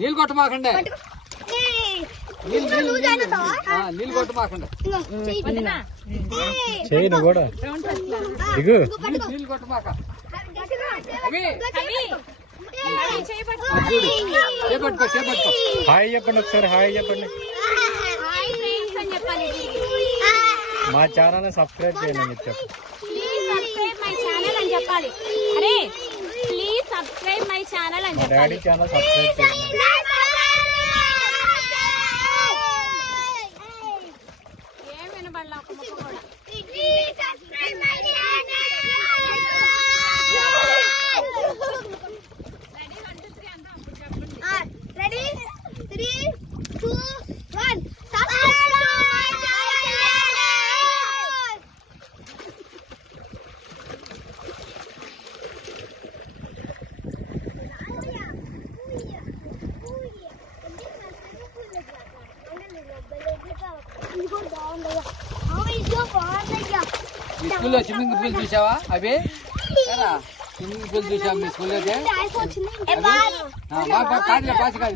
నీళ్ళు కొట్టమాకండి, నీళ్ళు కొట్టమాకండి. చేయను కూడా దిగు. నీళ్ళు కొట్టమాక. హాయ్ చెప్పండి ఒకసారి, హాయ్ చెప్పండి. మా ఛానల్ సబ్స్క్రైబ్ చేయండి అని చెప్పండి. డాడీ ఛానల్ సబ్స్క్రైబ్ చేయండి. స్కూల్లో స్విమ్మింగ్ పూల్ చూసావా? అవి స్విమ్మింగ్ పూల్ చూసావా మీ స్కూల్లో? కాదు, పాస్ కాదు.